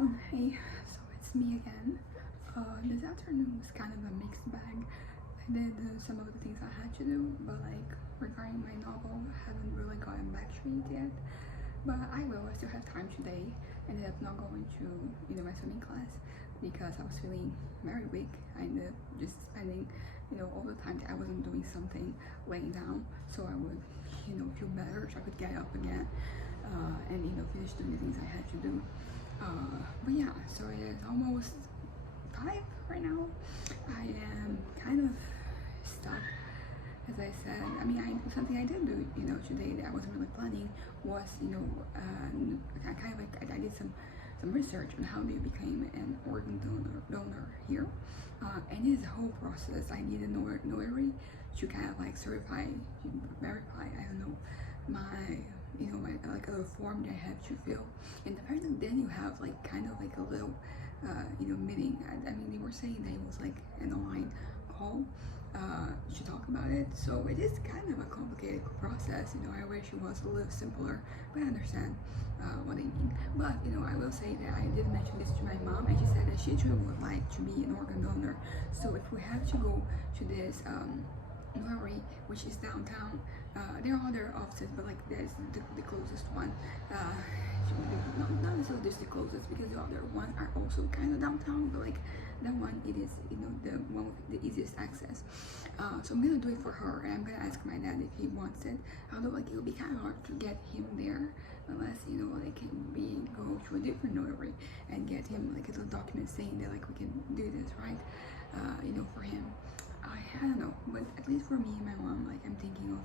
Hey, so it's me again. This afternoon was kind of a mixed bag. I did some of the things I had to do, but like regarding my novel, I haven't really gotten back to it yet. But I will. I still have time today. I ended up not going to my swimming class because I was feeling very weak. I ended up just spending all the time that I wasn't doing something laying down, so I would feel better, so I could get up again and finish doing the things I had to do. But yeah, so it is almost 5 right now. I am kind of stuck, as I said. I mean, something I did do, today that I wasn't really planning was, I did some research on how do you become an organ donor here. And this whole process, I need a notary to kind of like certify, verify, I don't know, my my like a form that I have to fill, and apparently then you have like kind of like a little meeting. I mean, they were saying that it was like an online call to talk about it, so it is kind of a complicated process. I wish it was a little simpler, but I understand what they mean. But I will say that I did mention this to my mom, and she said that she too would like to be an organ donor. So if we have to go to this Nori, which is downtown. There are other offices, but like that's the closest one. Not necessarily just the closest, because the other ones are also kind of downtown, but like that one, it is the one with the easiest access. So I'm gonna do it for her, and I'm gonna ask my dad if he wants it. Although like it would be kind of hard to get him there unless like we go to a different notary and get him like a little document saying that like we can do this, right? For him. I don't know, but at least for me and my mom, like I'm thinking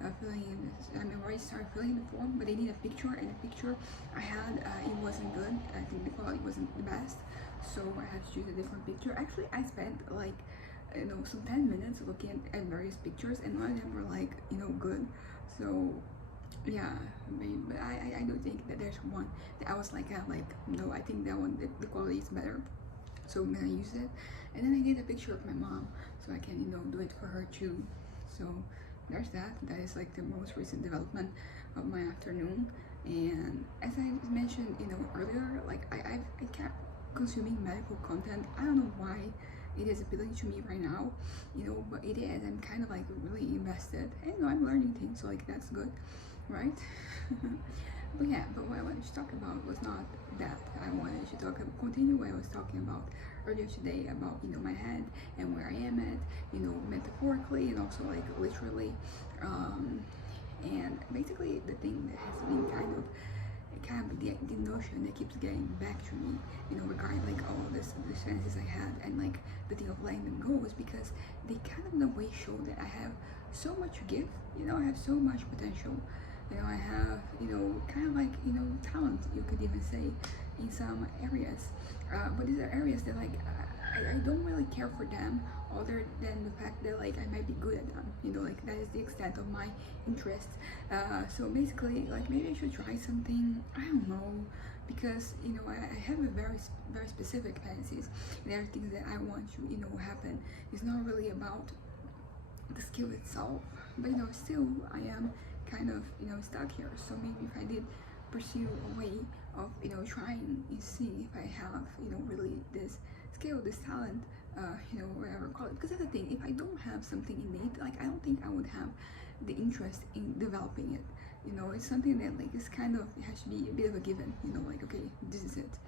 of filling in this. I mean, I already started filling in the form, but they need a picture, and the picture I had, it wasn't good. I think the quality wasn't the best, so I had to choose a different picture. Actually, I spent like some 10 minutes looking at various pictures, and none of them were like good. So yeah, but I do think that there's one that I was like no, I think that one the quality is better, so I'm gonna use it. And then I did a picture of my mom, so I can do it for her too. So there's that is like the most recent development of my afternoon. And as I mentioned earlier, like I kept consuming medical content. I don't know why it is appealing to me right now, but it is. I'm kind of like really invested, and I'm learning things, so like that's good, right? But yeah, but what I wanted to talk about was not that. I wanted to continue what I was talking about earlier today about my head and where I am at, metaphorically and also like literally. And basically the thing that has been kind of the notion that keeps getting back to me, regarding like all this fancies I had, and like the thing of letting them go, is because they kind of in a way show that I have so much to give. I have so much potential. I have kind of like talent, you could even say, in some areas, but these are areas that like I don't really care for them, other than the fact that like I might be good at them, like that is the extent of my interest. So basically, like maybe I should try something, I don't know, because I have a very specific fantasies. There are things that I want to happen. It's not really about the skill itself, but still I am kind of stuck here. So maybe if I did pursue a way of trying and see if I have really this skill, this talent, whatever call it. Because that's the thing, if I don't have something innate, like I don't think I would have the interest in developing it. It's something that like is kind of, it has to be a bit of a given, like okay, this is it.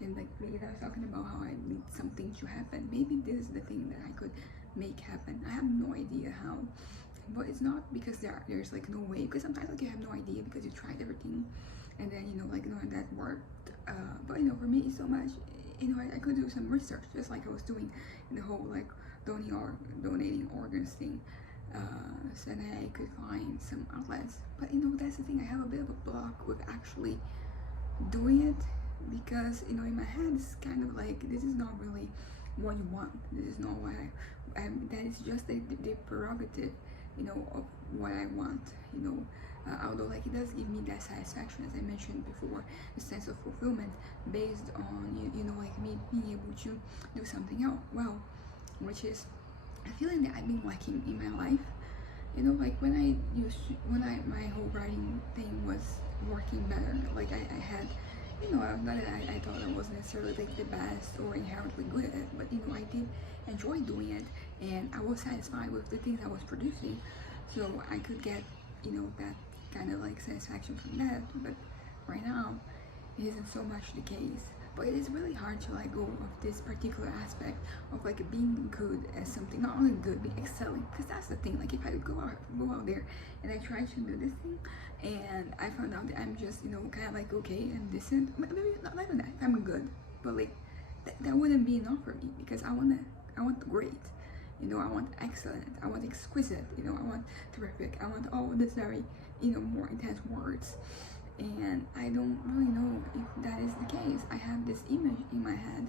And like maybe I was talking about how I need something to happen, maybe this is the thing that I could make happen. I have no idea how, but it's not because there's like no way, because sometimes like you have no idea because you tried everything and then like that worked. But for me it's so much, I could do some research, just like I was doing in the whole like donating organs thing, so that I could find some outlets. But that's the thing, I have a bit of a block with actually doing it, because in my head it's kind of like, this is not really what you want, this is not what that is just the prerogative of what I want, although like it does give me that satisfaction, as I mentioned before, the sense of fulfillment based on like me being able to do something else well, which is a feeling that I've been lacking in my life. Like when my whole writing thing was working better, like I had you know, not that I thought I wasn't necessarily like the best or inherently good at it, but you know, I did enjoy doing it, and I was satisfied with the things I was producing, so I could get, you know, that kind of like satisfaction from that. But right now, it isn't so much the case. But it is really hard to let go of this particular aspect of like being good at something, not only good but excelling, because that's the thing. Like if I go out there and I try to do this thing and I found out that I'm just, you know, kind of like okay and decent, maybe not even that, I'm good, but like that wouldn't be enough for me, because I want great, you know, I want excellent, I want exquisite, you know, I want terrific, I want all this very, you know, more intense words. And I don't really know if that is the case. I have this image in my head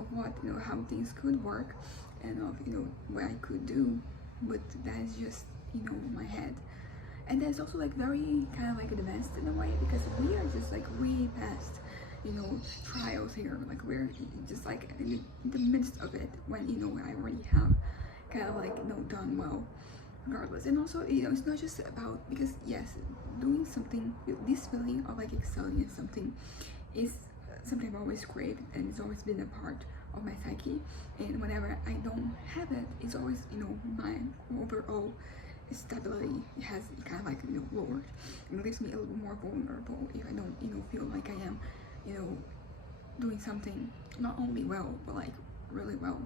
of what, you know, how things could work and of, you know, what I could do, but that is just, you know, my head. And that's also like very kind of like advanced in a way, because we are just like way past, you know, trials here. Like we're just like in the midst of it, when, you know, I already have kind of like, you know, done well regardless. And also, you know, it's not just about, because yes, doing something, this feeling of like excelling in something is something I've always craved, and it's always been a part of my psyche. And whenever I don't have it, it's always, you know, my overall stability has kind of like, you know, lowered, and it leaves me a little more vulnerable if I don't, you know, feel like I am, you know, doing something not only well but like really well.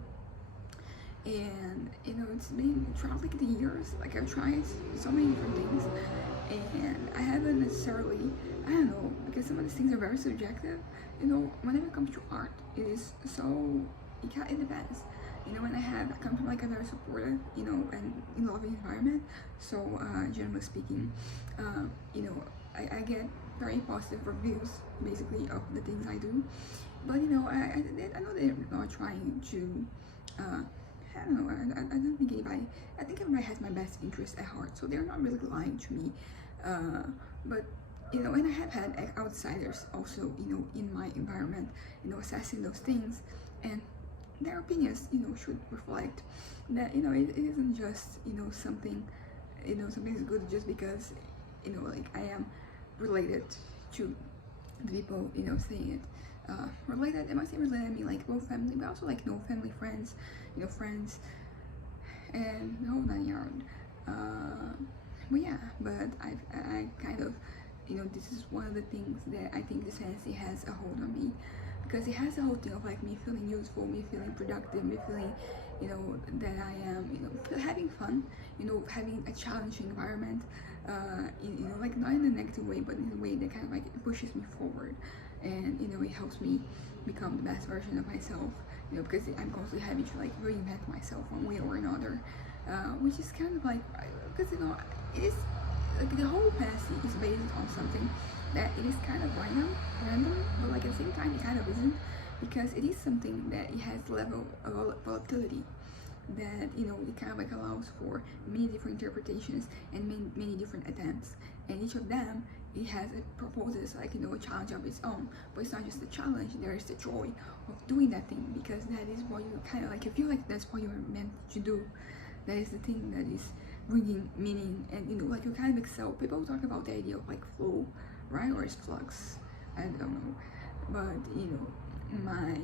And you know, it's been throughout like the years, like I've tried so many different things, and I haven't necessarily, I don't know, because some of these things are very subjective, you know. Whenever it comes to art, it is so, it depends, you know. And I come from like a very supportive, you know, and loving environment, so generally speaking, you know, I get very positive reviews basically of the things I do. But you know, I know they're not trying to I don't know, I don't think anybody, I think everybody has my best interest at heart, so they're not really lying to me. But, you know, and I have had outsiders also, you know, in my environment, you know, assessing those things, and their opinions, you know, should reflect that, you know, it isn't just, you know, something, you know, something is good just because, you know, like I am related to the people, you know, saying it. Related, I might say related, I mean like both family, but also like, you know, family, friends, you know, friends, and the whole 9 yard. But yeah, but I kind of, you know, this is one of the things that I think this fantasy has a hold on me, because it has a whole thing of like me feeling useful, me feeling productive, me feeling, you know, that I am, you know, having fun, you know, having a challenging environment, you know, like not in a negative way, but in a way that kind of like pushes me forward. And you know, it helps me become the best version of myself, you know, because I'm constantly having to like reinvent myself one way or another, which is kind of like, because you know, it is like the whole fantasy is based on something that it is kind of random, but like at the same time it kind of isn't, because it is something that it has level of volatility, that, you know, it kind of like allows for many different interpretations and many different attempts, and each of them, it has, it proposes like, you know, a challenge of its own. But it's not just a challenge, there is the joy of doing that thing, because that is what you kind of like, you feel like that's what you're meant to do, that is the thing that is bringing meaning, and you know, like you kind of excel. People talk about the idea of like flow, right, or it's flux, I don't know, but you know, my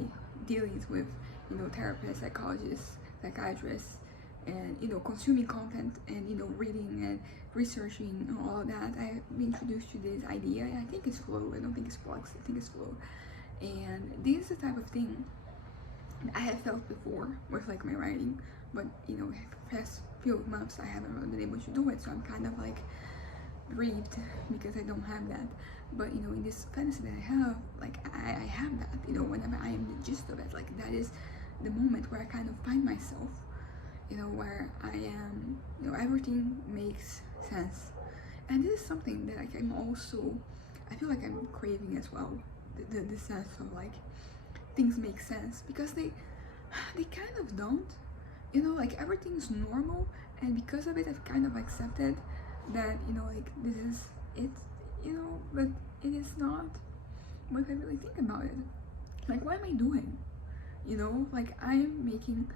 dealings with, you know, therapists, psychologists, psychiatrists, and you know, consuming content, and you know, reading and researching and all of that, I've been introduced to this idea, and I think it's flow. I don't think it's flux, I think it's flow. And this is the type of thing I have felt before with like my writing, but you know, past few months I haven't really been able to do it, so I'm kind of like grieved because I don't have that. But you know, in this fantasy that I have, like I have that, you know, whenever I am the gist of it, like that is the moment where I kind of find myself, you know, where I am, you know, everything makes sense. And this is something that like I'm also, I feel like I'm craving as well, the sense of like things make sense, because they kind of don't, you know, like everything's normal, and because of it I've kind of accepted that, you know, like this is it, you know, but it is not. What if I really think about it, like what am I doing, you know, like I'm making,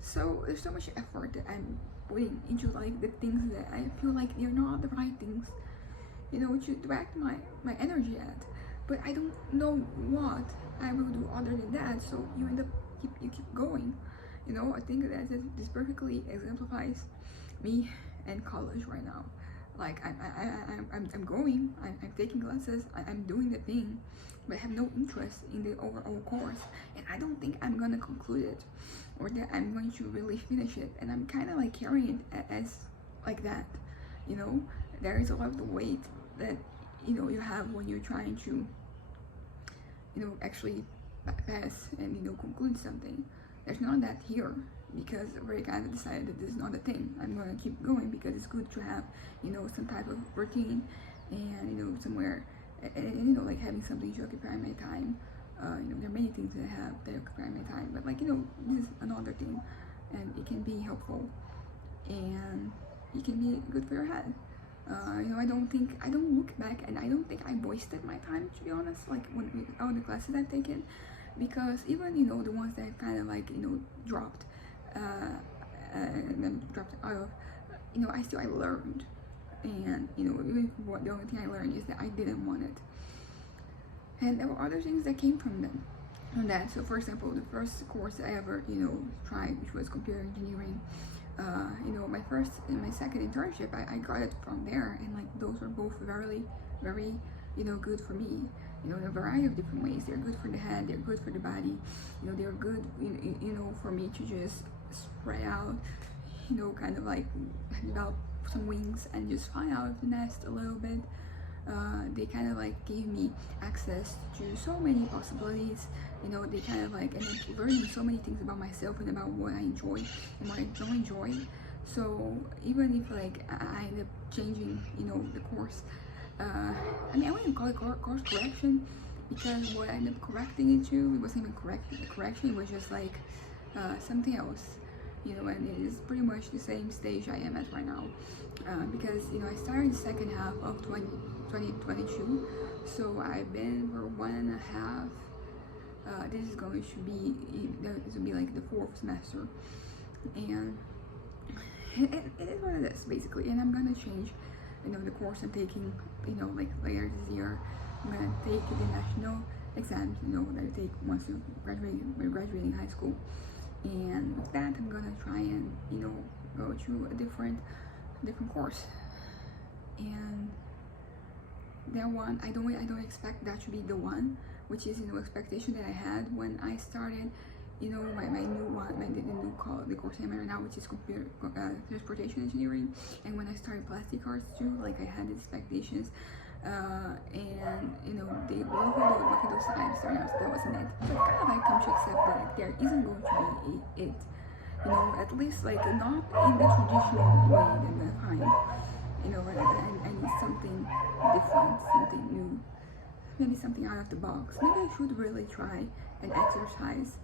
so there's so much effort that I'm putting into like the things that I feel like they're not the right things, you know, to direct my energy at. but I don't know what I will do other than that. So you end up keep going. You know, I think that this perfectly exemplifies me and college right now. Like I'm going, I'm taking classes, I'm doing the thing, but I have no interest in the overall course, and I don't think I'm gonna conclude it, or that I'm going to really finish it. And I'm kind of like carrying it as like that. You know, there is a lot of the weight that you have when you're trying to actually pass and conclude something. There's none of that here, because I already kind of decided that this is not a thing. I'm gonna keep going because it's good to have some type of routine, and somewhere, and like having something to occupy my time. There are many things that I have that occupy my time, but like this is another thing, and it can be helpful, and it can be good for your head. I don't look back, and I don't think I wasted my time, to be honest, like when all the classes I've taken, because even the ones that I've kind of like dropped and then dropped out of, I learned, and even the only thing I learned is that I didn't want it, and there were other things that came from them. On that, so for example, the first course I ever tried, which was computer engineering, my first and my second internship, I got it from there, and like those were both very good for me, in a variety of different ways. They're good for the head, they're good for the body, they're good for me to just spread out, kind of like develop some wings and just fly out of the nest a little bit. They kind of like gave me access to so many possibilities. They kind of like, and learning so many things about myself and about what I enjoy and what I don't enjoy. So even if like I end up changing the course, I wouldn't call it course correction, because what I ended up correcting it to, it wasn't even correction, it was just like something else, and it is pretty much the same stage I am at right now, because I started the second half of 2022, so I've been for 1.5. This is going to be like the 4th semester, and it is what it is basically. And I'm gonna change the course I'm taking like later this year. I'm gonna take the national exams that I take once you graduating high school, and with that I'm gonna try and go to a different course. And that one, I don't expect that to be the one, which is expectation that I had when I started my new one, the course I'm in right now, which is computer transportation engineering. And when I started plastic arts too, like I had these expectations, and they both of those times turned out that wasn't it. So I kind of like come to accept that like there isn't going to be it, at least like not in the traditional way that I'm gonna find. I need something different, something new, maybe something out of the box. Maybe I should really try and exercise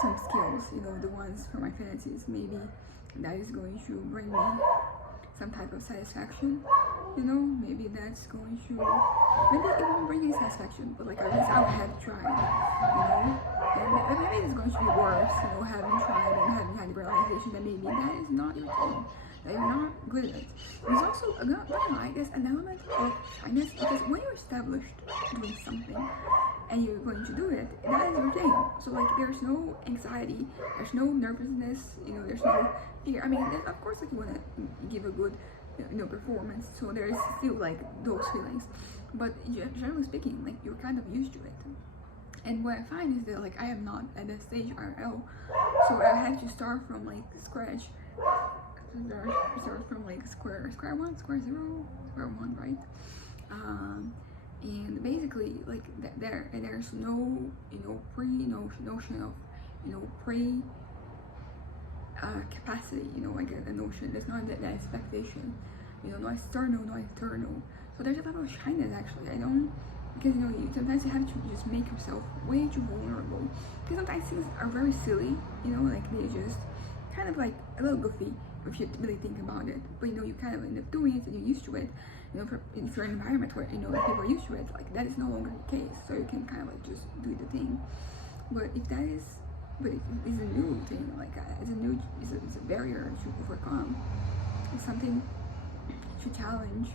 some skills, the ones for my fantasies. Maybe that is going to bring me some type of satisfaction, maybe that's going to, maybe it won't bring any satisfaction, but like at least I'll have tried, and maybe it's going to be worse, having tried and having had the realization that maybe that is not your thing, that you're not good at it. There's also, I'm not gonna lie, there's an element of shyness, because when you're established doing something and you're going to do it, that is your thing. So like there's no anxiety, there's no nervousness, there's no fear. I mean, of course, like you want to give a good performance, so there is still like those feelings, but generally speaking, like you're kind of used to it. And what I find is that like I am not at that stage RL, so I had to start from like scratch. Start from like square one, square zero, square one, right? And basically like there's no notion of pre capacity, like a notion. There's not that expectation, no external, no internal. So there's a lot of shyness actually. I don't, because sometimes you have to just make yourself way too vulnerable, because sometimes things are very silly, like they just kind of like a little goofy if you really think about it, but you kind of end up doing it and you're used to it. If you're in an environment where people are used to it, like that is no longer the case, so you can kind of like just do the thing. But if it's a new thing, like it's a barrier to overcome, it's something to challenge,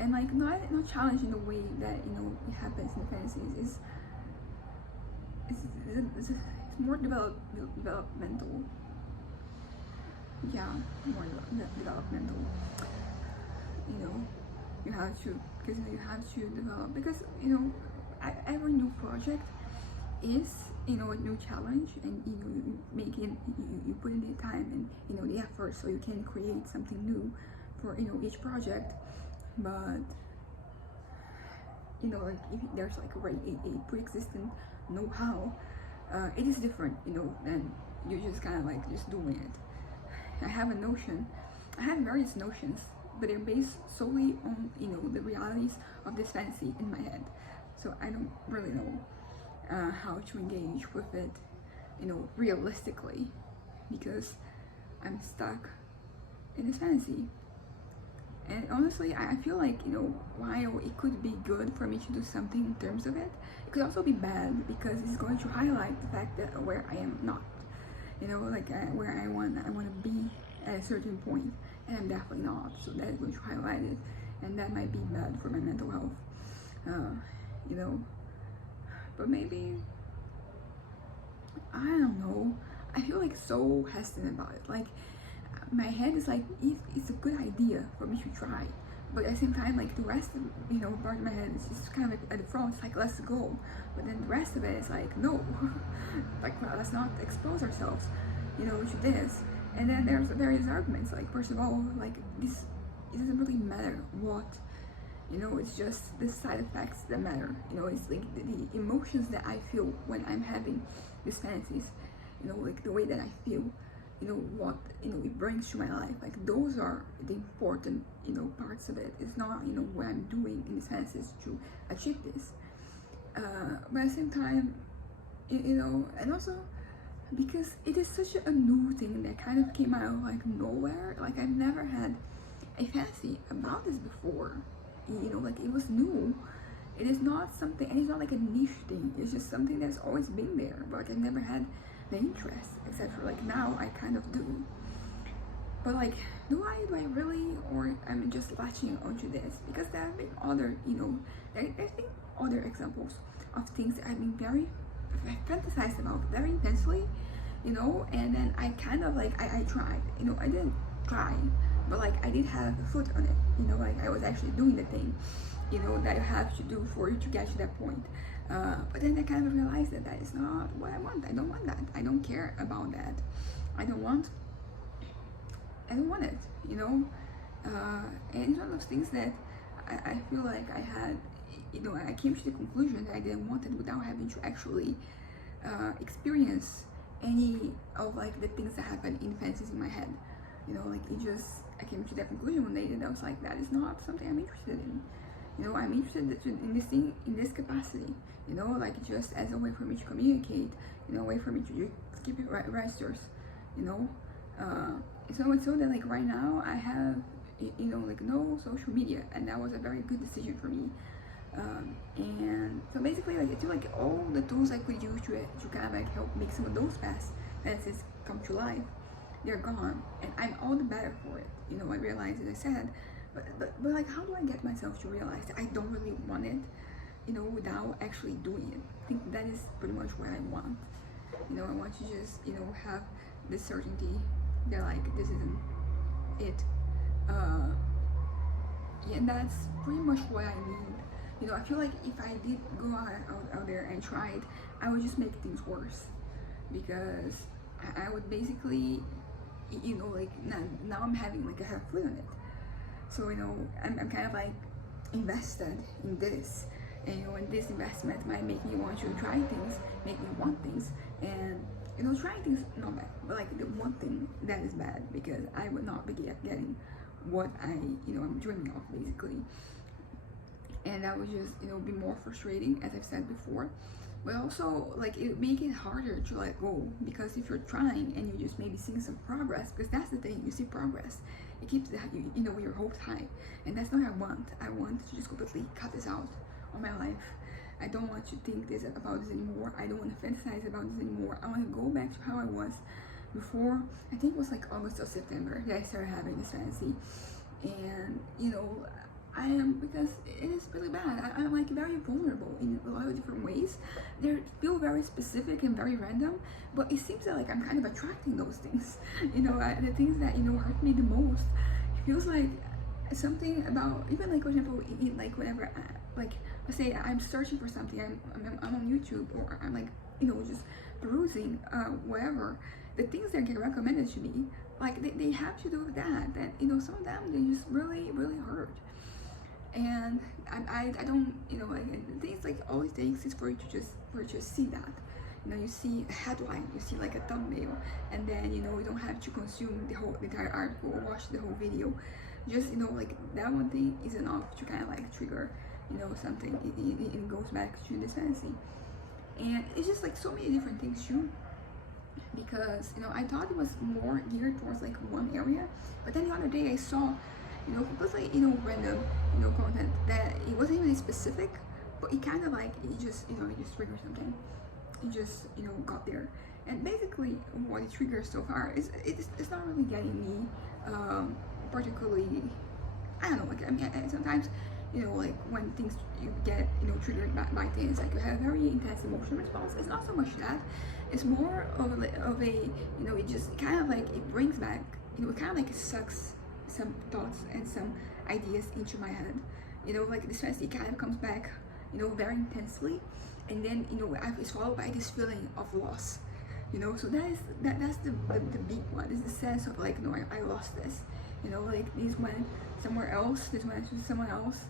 and like not challenging the way that it happens in fantasies is it's more developmental. Yeah, more developmental. You know, you have to, because you have to develop, because every new project is a new challenge, and you make it, you put in the time and the effort, so you can create something new for each project. But like if there's like a pre-existing know-how, it is different, than you just kind of like just doing it. I have various notions, but they're based solely on the realities of this fantasy in my head. So I don't really know how to engage with it realistically, because I'm stuck in this fantasy. And honestly, I feel like while it could be good for me to do something in terms of it, it could also be bad, because it's going to highlight the fact that where I am not, like where I want to be at a certain point, and I'm definitely not. So that is going to highlight it, and that might be bad for my mental health. But maybe, I don't know. I feel like so hesitant about it. Like my head is like, it's a good idea for me to try, but at the same time, like the rest of part of my head is just kind of like at the front. It's like, let's go, but then the rest of it is like, no, like let's not expose ourselves to this. And then there's various arguments, like first of all, like this, it doesn't really matter what, it's just the side effects that matter. It's like the emotions that I feel when I'm having these fantasies, like the way that I feel, what it brings to my life. Like those are the important parts of it. It's not what I'm doing in these fantasies to achieve this, but at the same time, and also because it is such a new thing that kind of came out of like nowhere. Like I've never had a fantasy about this before, like it was new. It is not something, and it's not like a niche thing, it's just something that's always been there, but like I've never had the interest, except for like now I kind of do. But like, do I really, or I'm just latching onto this? Because there have been other, there's been other examples of things that I've been very fantasized about very intensely, and then I kind of like, I tried, I didn't try, but like I did have a foot on it, like I was actually doing the thing, that you have to do for you to get to that point. But then I kind of realized that is not what I want. I don't want that. I don't care about that. I don't want it, and it's one of those things that I feel like I had, I came to the conclusion that I didn't want it without having to actually experience any of like the things that happen in fantasies in my head. Like I came to that conclusion one day, and I was like, that is not something I'm interested in. I'm interested in this thing, in this capacity, like just as a way for me to communicate, a way for me to keep it registers, so it's so that like right now I have, like no social media, and that was a very good decision for me. And so basically, like I feel like all the tools I could use to kind of like help make some of those fantasies come to life, they're gone, and I'm all the better for it. I realized, as I said, but like, how do I get myself to realize that I don't really want it, without actually doing it? I think that is pretty much what I want. I want to just, have this certainty that like this isn't it. Yeah, and that's pretty much what I need. I feel like if I did go out there and try it, I would just make things worse, because I would basically, like now I'm having like a half foot on it. So I'm kind of like invested in this, and and this investment might make me want to try things, make me want things, and trying things not bad, but like the one thing that is bad, because I would not be getting what I'm dreaming of basically, and that would just be more frustrating, as I've said before. But also, like, it make it harder to let go, because if you're trying and you just maybe seeing some progress, because that's the thing, you see progress, it keeps your hopes high, and that's not what I want. I want to just completely cut this out of my life. I don't want to think about this anymore. I don't want to fantasize about this anymore. I want to go back to how I was before. I think it was like August or September that I started having this fantasy, and I am, because it is really bad. I'm like very vulnerable in a lot of different ways. They feel very specific and very random, but it seems that like I'm kind of attracting those things. The things that hurt me the most. It feels like something about, even like, for example, like whenever like let's say I'm searching for something, I'm on YouTube, or I'm like just perusing whatever, the things that get recommended to me, like they have to do with that some of them, they just really hurt. And I don't, like, things like all it takes is for you to just see that. You see a headline, you see like a thumbnail, and then you don't have to consume the entire article or watch the whole video. Just like that one thing is enough to kind of like trigger something. It goes back to this fantasy, and it's just like so many different things too. Because I thought it was more geared towards like one area, but then the other day I saw completely random content that it wasn't even specific, but it kind of like it just triggered something. It just got there. And basically what it triggers so far is it's not really getting me particularly, I don't know, like I mean, sometimes like when things you get triggered by things, like you have a very intense emotional response. It's not so much that, it's more of a it just kind of like it brings back, it kind of like sucks some thoughts and some ideas into my head. Like this fantasy kind of comes back very intensely, and then it's followed by this feeling of loss. So that's the big one, is the sense of like, no, I lost this. Like this went somewhere else, this went to someone else,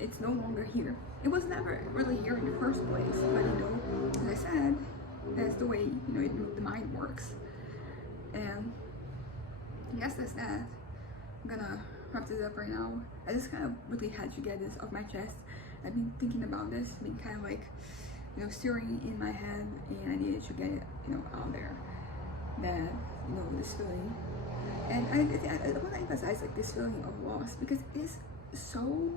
it's no longer here. It was never really here in the first place, but as I said, that's the way the mind works. And I guess that's that. I'm gonna wrap this up right now. I just kind of really had to get this off my chest. I've been thinking about this, been kind of like stirring in my head, and I needed to get it out there, that this feeling. And I want to emphasize like this feeling of loss, because it's so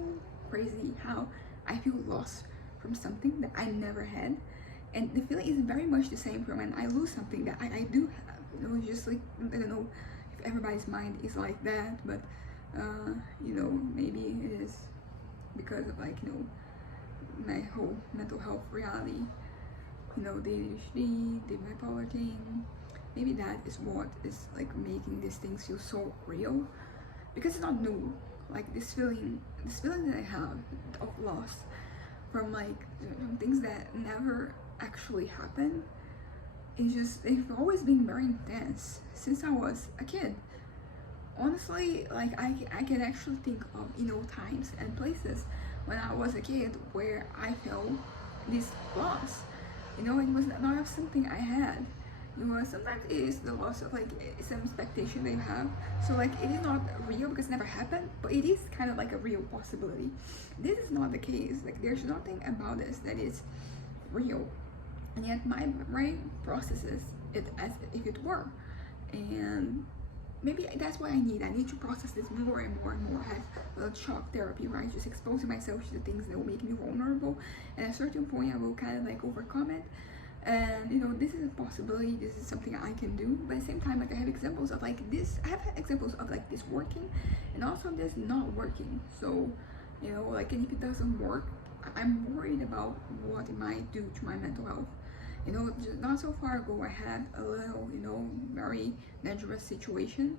crazy how I feel lost from something that I never had, and the feeling is very much the same for when I lose something that I do have. Just like, I don't know if everybody's mind is like that, but maybe it is because of like my whole mental health reality, the ADHD, the bipolar thing. Maybe that is what is like making these things feel so real, because it's not new. Like this feeling that I have of loss from like things that never actually happened, they've always been very intense since I was a kid. Honestly, like I can actually think of times and places when I was a kid where I felt this loss. It was not something I had. Sometimes it is the loss of like some expectation that you have. So like it is not real because it never happened, but it is kind of like a real possibility. This is not the case. Like there's nothing about this that is real, and yet my brain processes it as if it were. And maybe that's what I need to process this more and more and more. I have shock therapy, right? Just exposing myself to the things that will make me vulnerable, and at a certain point I will kind of like overcome it. And this is a possibility, this is something I can do, but at the same time, like I have examples of like this, I have had examples of like this working, and also this not working. So like, and if it doesn't work, I'm worried about what it might do to my mental health. Just not so far ago I had a little very dangerous situation,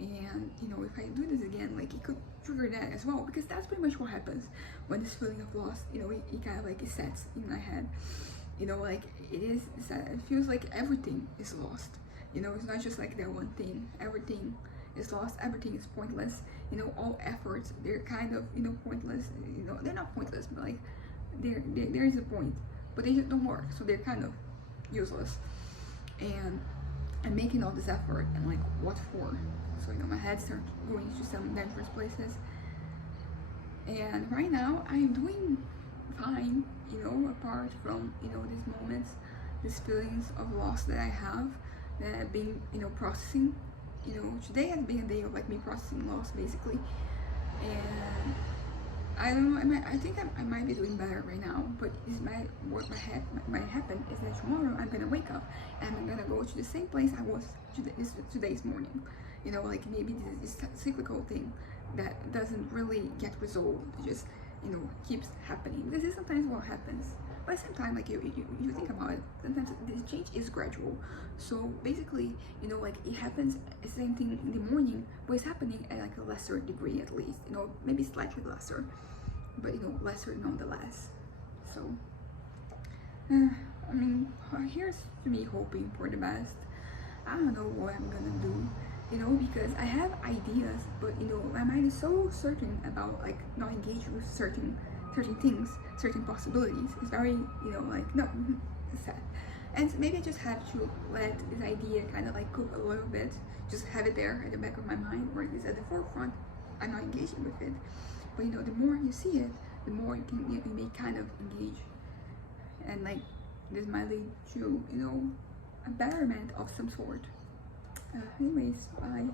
and if I do this again, like it could trigger that as well, because that's pretty much what happens when this feeling of loss it kind of like it sets in my head. Like it feels like everything is lost. It's not just like that one thing. Everything is lost, everything is pointless. All efforts, they're kind of pointless. They're not pointless, but like there is a point, but they just don't work, so they're kind of useless. And I'm making all this effort, and like what for? So my head starts going to some dangerous places. And right now I'm doing fine, apart from these moments, these feelings of loss that I have, that I've been processing. Today has been a day of like me processing loss basically. And I don't know, I think I might be doing better right now, but what might happen is that tomorrow I'm gonna wake up and I'm gonna go to the same place I was today's morning. Like maybe this cyclical thing that doesn't really get resolved. It just, you know, keeps happening. This is sometimes what happens. But sometimes, like you think about it, sometimes this change is gradual. So basically, you know, like it happens the same thing in the morning, but it's happening at like a lesser degree at least. You know, maybe slightly lesser, but you know, lesser nonetheless. So, I mean, here's to me hoping for the best. I don't know what I'm gonna do, you know, because I have ideas, but you know, my mind is so certain about like not engaging with certain things, certain possibilities. It's very, you know, like no, it's sad. And so maybe I just have to let this idea kind of like cook a little bit, just have it there at the back of my mind, or at least at the forefront. I'm not engaging with it, but you know, the more you see it, the more you may kind of engage, and like this might lead to, you know, a betterment of some sort. Anyways, bye.